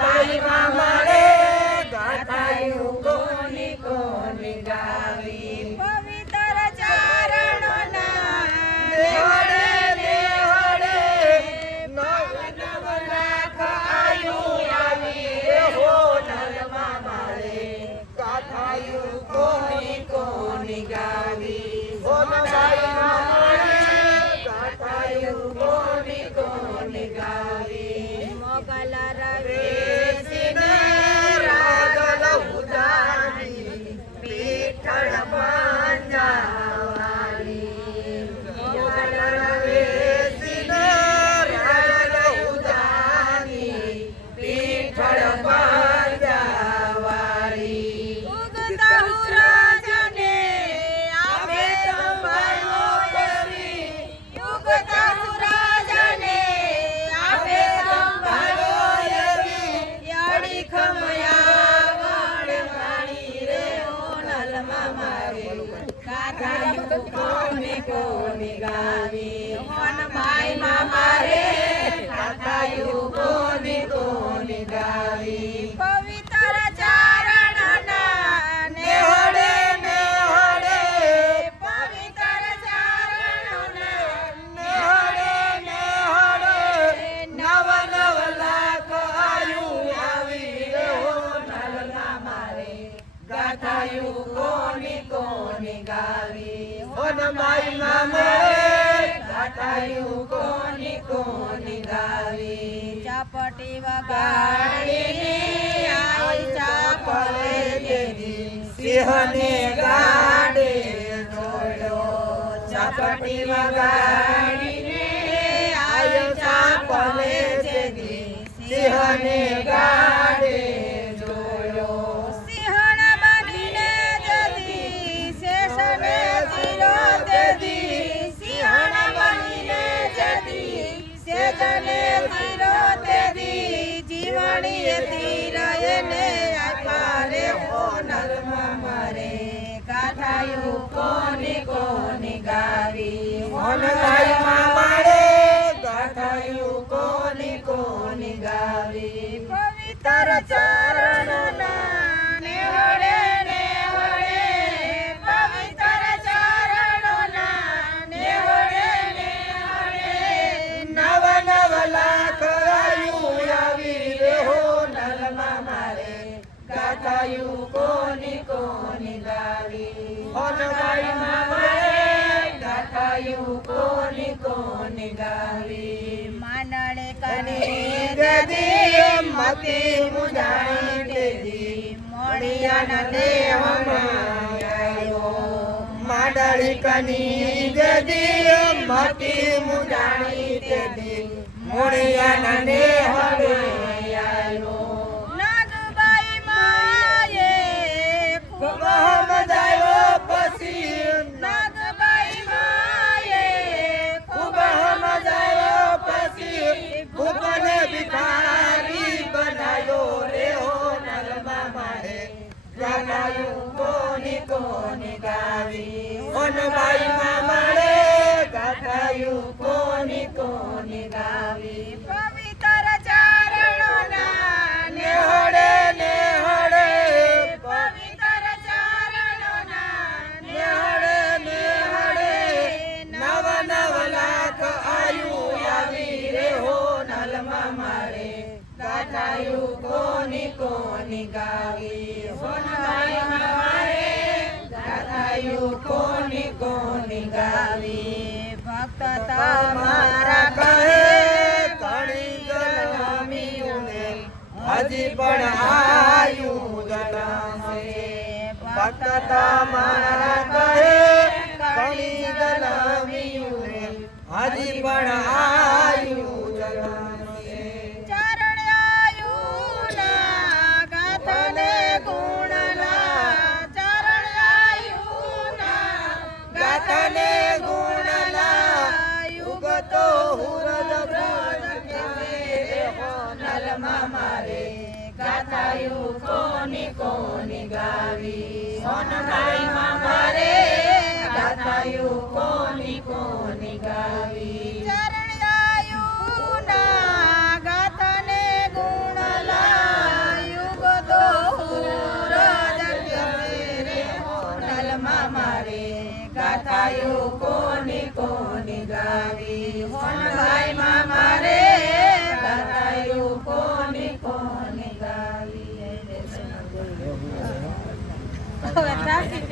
બાઈ મારે ગાથાયું કોની કોની ગાવી પવિત્ર ચારણોના દેવડે દેવડે નવ નવ લાખ આયુ આવી હો નલમાં મારે ગાથાયું કોની કોની ગાવી હો બાઈ મારે ગાથાયું કોની કોની ગાવી મોગલ રવે વેસીને રાગલ ઉદાની પીઠળ પાંજાવાળી મોગલ વેસીને રાગલ ઉદાની પીઠળ પાંજાવાળી ઉગતા હુરાજને આપે સંભાળો દેવી ઉગતા હુરાજને આપે સંભાળો દેવી યાડી ખમયા વાણી રે ઓ નલમાં મારે ગાથાયું કોની કોની ગાવી હોન માઈ મારે ગાથાયું કોની કોની ગાવી પવિત્ર ચારણના નેહડે નેહડે પવિત્ર ચારણના નેહડે નેહડે નવ નવ લાખ આયુ આવી રે હો નલના મારે ગાથાયું કોની કોની ગાવી હોન માઈ મારે ગાથાયું કોની કોની ગાવી ચાપટી વગાડીને આઈ ચાપલે દેવી સિંહને ગાડે જોડ્યો ચાપટી વગાડીને આયો ચાપલે જેદી સિંહને ગાડે જોડ્યો સિંહણ બનીને જતી શેષને ચીરો દેદી સિંહણ બનીને જતી શેષને ચીરો દેદી જીવણી તીરયને આપ્યા રે હો નલમાં મારે ગાથાયું કોની કોની ગાવી હોન ગાય મારે ગાથાયું કોની કોની ગાવી પવિત્ર ચારણોના નેહડે નેહડે પવિત્ર ચારણોના નેહડે નેહડે નવ નવ લાખ આયુ આવી રે હો નલમાં મારે ગાથાયું કોની કોની ગાવી હોન ગાય મારે ગાથાયું કોની કોની ગાવી માંડળે કને દેદી મતી મુજાણી દેદી મોડિયાના દેહમાં આવ્યો માડળી કની દેદી મતી મુજાણી દેદી મોડિયાના દેહમાં આવ્યો નાગબાઈ માયે ખૂબ સમજાયો પછી નાગબાઈ માયે ખૂબ સમજાયો પછી ભૂપને ભિખારી બનાયો રે હો નલમાં મારે ગાથાયું કોની કોની ગાવી હોન બાઈ મારે ગાથાયું કોની કોની ગાવી પવિત્ર ચારણોના નેહડે નેહડે પવિત્ર ચારણોના નેહડે નેહડે નવ નવ લાખ આયુ આવી રે હો નલમાં મારે ગાથાયું કોની કોની ગાવી હોન બાઈ મારે ગાથાયું કોની કોની ગાવી ભક્ત તમારા કહે ઘણી ગલમીઓને હજી પણ આયુ ગલમશે ભક્ત તમારા કહે ઘણી ગલમીઓને હજી પણ આયુ ગલમશે ચરણ આયુના ગાથાને ગુણના ચરણ આયુના ગાથાને ગુણના યુગ તો હુરદ નલમાં મારે ગાથાયું કોની કોની ગાવી સોનબાઈ મારે ગાથાયું કોની કોની ગાવી ચરણ આયુના ગાથાને ગુણલા સોનબાઈમાં મારે ગાથાયું કોની કોની ગાવી. હવે ટ્રાફિક